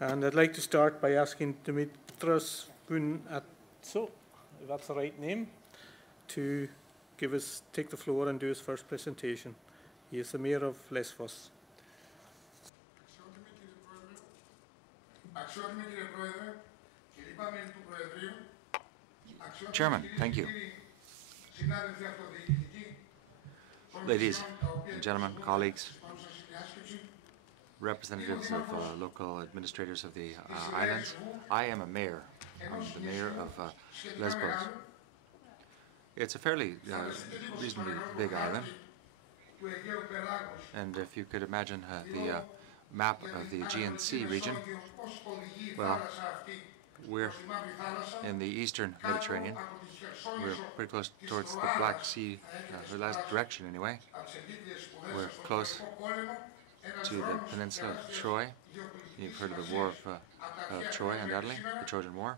And I'd like to start by asking Dimitrios Vounatsos, if that's the right name, to take the floor and do his first presentation. He is the mayor of Lesvos. Chairman, thank you. Ladies and gentlemen, colleagues, representatives of local administrators of the islands, I am a mayor. I'm the mayor of Lesbos. It's a fairly reasonably big island, and if you could imagine the map of the Aegean Sea region, well, we're in the eastern Mediterranean. We're pretty close towards the Black Sea, the last direction anyway. We're close to the peninsula of Troy. You've heard of the War of Troy, undoubtedly, the Trojan War.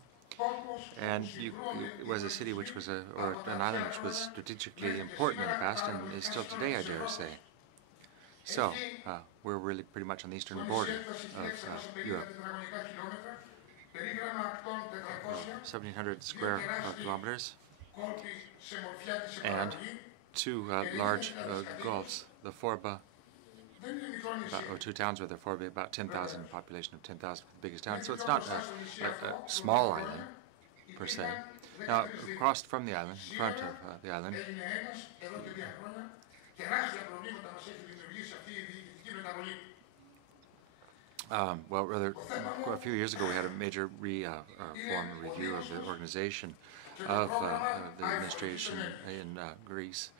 And it was a city which was or an island which was strategically important in the past and is still today, I dare say. So, we're really pretty much on the eastern border of Europe. 1,700 square kilometers and two large gulfs, the Forba, or two towns with the Forba, about 10,000 population of 10,000, the biggest town. So it's not a small island per se. Now, across from the island, in front of the island, well, rather, a few years ago we had a major review of the organization of the administration in Greece.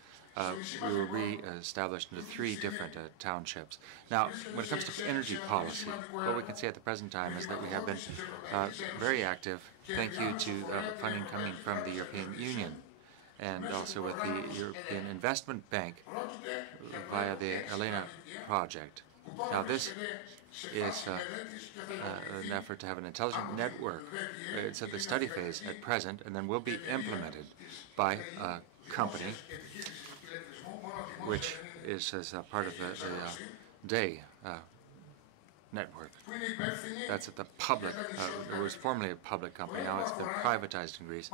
We were re-established into three different townships. Now, when it comes to energy policy, what we can say at the present time is that we have been very active, thank you to funding coming from the European Union and also with the European Investment Bank via the Elena project. Now, this is an effort to have an intelligent network. It's at the study phase at present, and then will be implemented by a company which is as a part of the DAY network. That's at the public. It was formerly a public company. Now it's been privatized in Greece,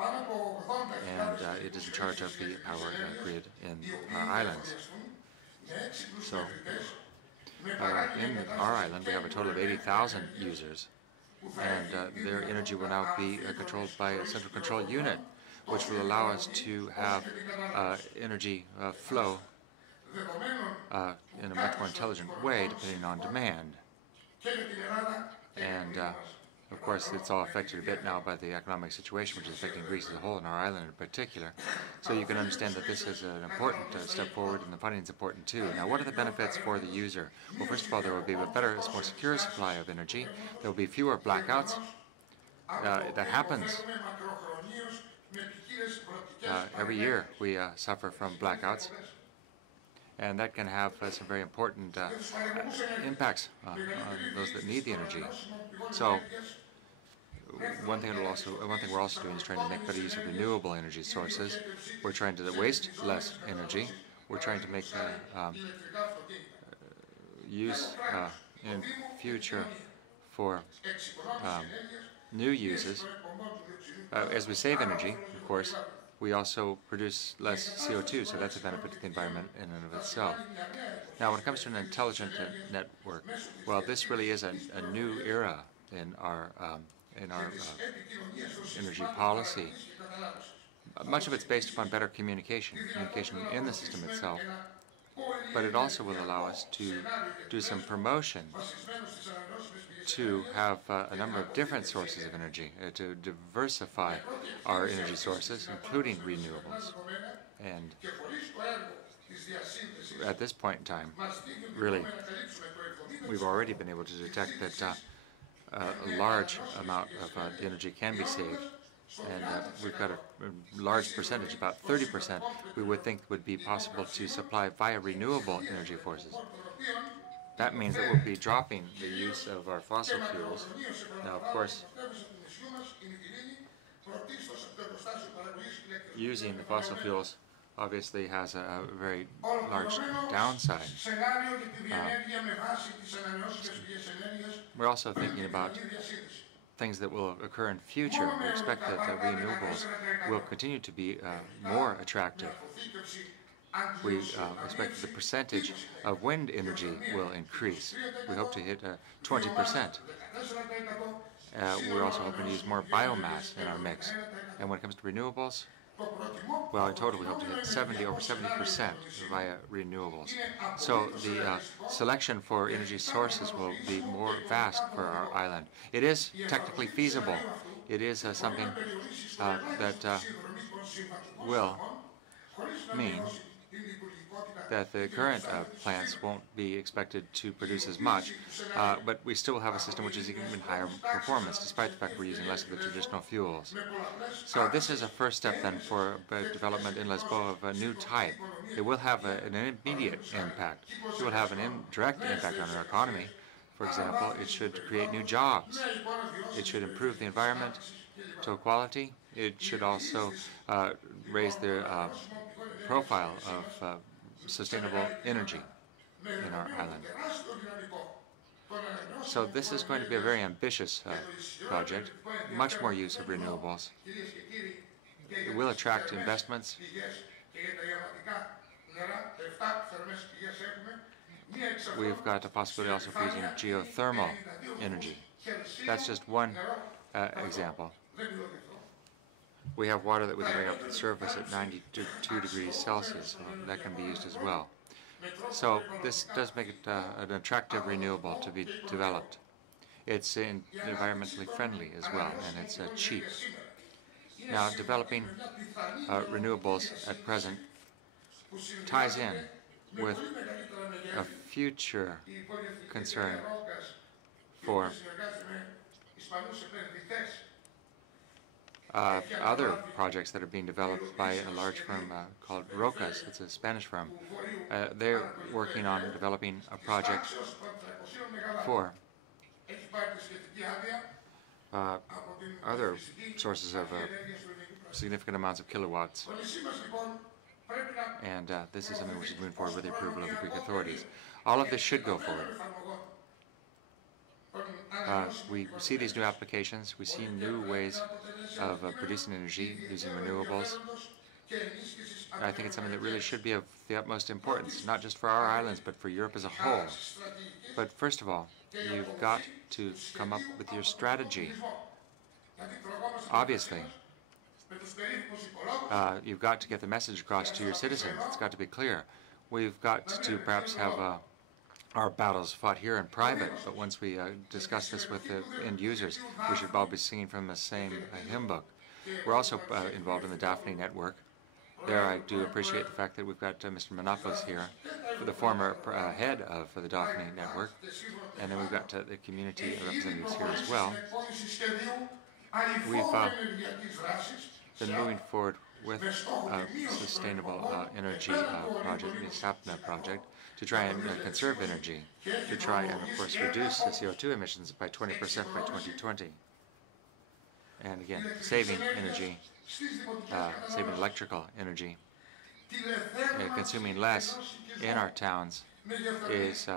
and it is in charge of the power grid in our islands. So, in our island, we have a total of 80,000 users, and their energy will now be controlled by a central control unit, which will allow us to have energy flow in a much more intelligent way, depending on demand. And of course, it's all affected a bit now by the economic situation, which is affecting Greece as a whole, and our island in particular. So you can understand that this is an important step forward, and the funding is important too. Now, what are the benefits for the user? Well, first of all, there will be a better, more secure supply of energy. There will be fewer blackouts. That happens. Every year we suffer from blackouts, and that can have some very important impacts on those that need the energy. So, one thing we're also doing is trying to make better use of renewable energy sources. We're trying to waste less energy. We're trying to make use in future for new uses. As we save energy, of course, we also produce less CO2, so that's a benefit to the environment in and of itself. Now, when it comes to an intelligent network, well, this really is a new era in our energy policy. Much of it's based upon better communication in the system itself, but it also will allow us to do some promotion to have a number of different sources of energy, to diversify our energy sources, including renewables. And at this point in time, really, we've already been able to detect that a large amount of energy can be saved. And we've got a large percentage, about 30%, we would think would be possible to supply via renewable energy sources. That means that we'll be dropping the use of our fossil fuels. Now, of course, using the fossil fuels obviously has a very large downside. We're also thinking about things that will occur in future. We expect that renewables will continue to be more attractive. We expect that the percentage of wind energy will increase. We hope to hit 20%. We're also hoping to use more biomass in our mix. And when it comes to renewables, well, in total, we hope to hit over 70% via renewables. So the selection for energy sources will be more vast for our island. It is technically feasible. It is something that will mean that the current plants won't be expected to produce as much, but we still have a system which is even higher performance, despite the fact we're using less of the traditional fuels. So this is a first step then for development in Lesbos of a new type. It will have an immediate impact. It will have an indirect impact on our economy. For example, it should create new jobs. It should improve the environment to equality. It should also raise the profile of sustainable energy in our island. So this is going to be a very ambitious project, much more use of renewables. It will attract investments. We've got a possibility also for using geothermal energy. That's just one example. We have water that we can bring up to the surface at 92 degrees Celsius, so that can be used as well. So this does make it an attractive renewable to be developed. It's environmentally friendly as well, and it's cheap. Now, developing renewables at present ties in with a future concern for other projects that are being developed by a large firm called Rocas. It's a Spanish firm. They're working on developing a project for other sources of significant amounts of kilowatts. And this is something which is moving forward with the approval of the Greek authorities. All of this should go forward. We see these new applications. We see new ways of producing energy using renewables. I think it's something that really should be of the utmost importance, not just for our islands, but for Europe as a whole. But first of all, you've got to come up with your strategy. Obviously, you've got to get the message across to your citizens. It's got to be clear. We've got to perhaps have our battles fought here in private, but once we discuss this with the end users, we should all be singing from the same hymn book. We're also involved in the Daphne network. There I do appreciate the fact that we've got Mr. Manopoulos here, the former head of the Daphne network, and then we've got the community representatives here as well. We've been moving forward with a sustainable energy project, the SAPNA project, to try and conserve energy, to try and, of course, reduce the CO2 emissions by 20% by 2020. And again, saving energy, saving electrical energy, consuming less in our towns is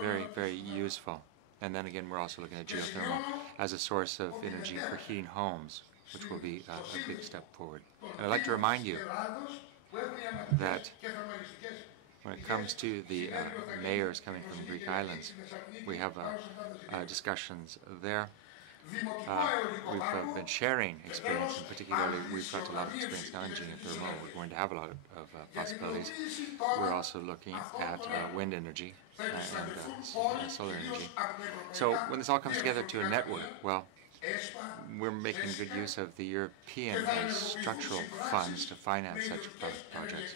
very, very useful. And then again, we're also looking at geothermal as a source of energy for heating homes, which will be a big step forward. And I'd like to remind you that when it comes to the mayors coming from the Greek islands, we have discussions there. We've been sharing experience, and particularly we've got a lot of experience now in geothermal. We're going to have a lot of possibilities. We're also looking at wind energy and solar energy. So when this all comes together to a network, well, we're making good use of the European structural funds to finance such projects.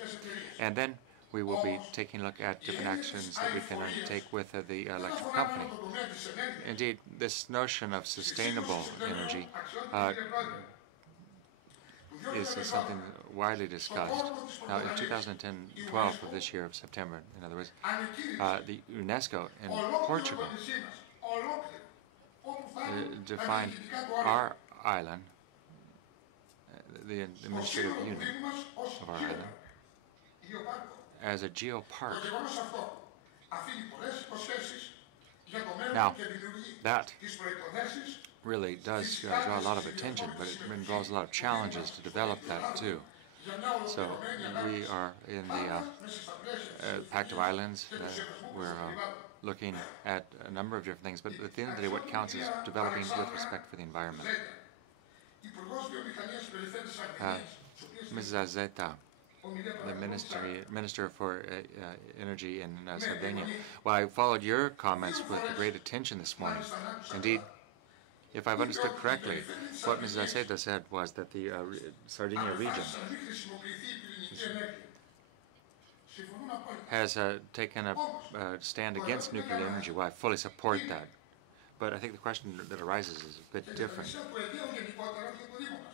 And then we will be taking a look at different actions that we can undertake with the electric company. Indeed, this notion of sustainable energy is something widely discussed. Now, in 2012 of this year of September, in other words, the UNESCO in Portugal defined our island, the administrative unit of our island as a geopark. Now, that really does draw a lot of attention, but it involves a lot of challenges to develop that too. So we are in the Pact of Islands. We're looking at a number of different things, but at the end of the day, what counts is developing with respect for the environment. Mrs. Azeta, the Minister for Energy in Sardinia. Well, I followed your comments with great attention this morning. Indeed, if I've understood correctly, what Mrs. Azeta said was that the Sardinia region has taken a stand against nuclear energy. Well, I fully support that. But I think the question that arises is a bit different.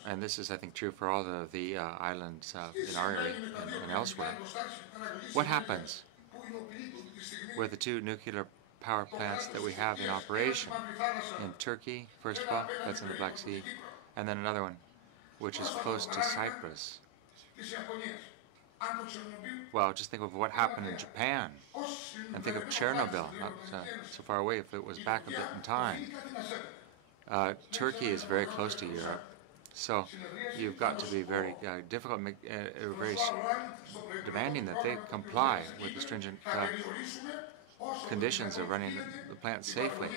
And this is, I think, true for all of the islands in our area and elsewhere. What happens with the two nuclear power plants that we have in operation in Turkey, first of all, that's in the Black Sea, and then another one, which is close to Cyprus? Well, just think of what happened in Japan, and think of Chernobyl, not so far away if it was back a bit in time. Turkey is very close to Europe, so you've got to be very difficult, very demanding that they comply with the stringent conditions of running the plant safely.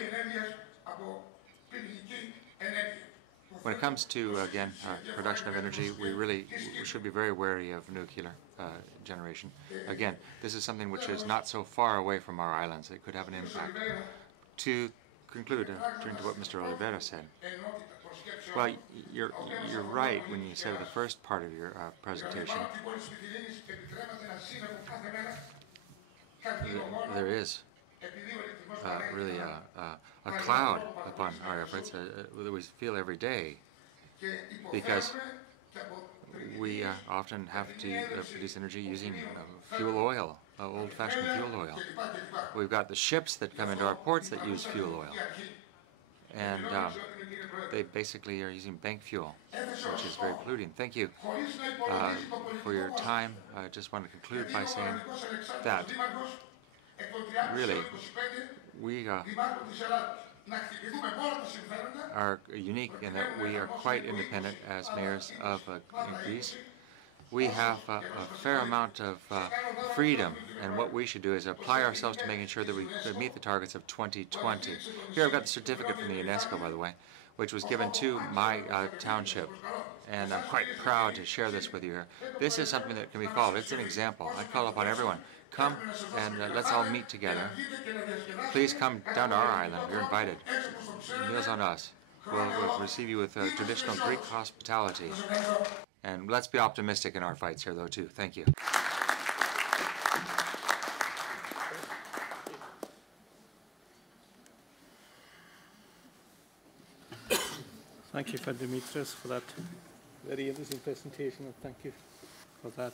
When it comes to, again, production of energy, we should be very wary of nuclear generation. Again, this is something which is not so far away from our islands. It could have an impact. To conclude, turning to what Mr. Oliveira said, well, you're right when you said the first part of your presentation. There is really a cloud upon our efforts that we feel every day, because we often have to produce energy using fuel oil, old-fashioned fuel oil. We've got the ships that come into our ports that use fuel oil, and they basically are using bank fuel, which is very polluting. Thank you for your time. I just want to conclude by saying that really we are unique in that we are quite independent as mayors of Greece. We have a fair amount of freedom, and what we should do is apply ourselves to making sure that we meet the targets of 2020. Here I've got the certificate from the UNESCO, by the way, which was given to my township, and I'm quite proud to share this with you here. This is something that can be followed. It's an example. I call upon everyone, come and let's all meet together. Please come down to our island. You're invited. Meals on us. We'll receive you with traditional Greek hospitality. And let's be optimistic in our fights here, though, too. Thank you. Thank you, Dimitrios, for that very interesting presentation, and thank you for that.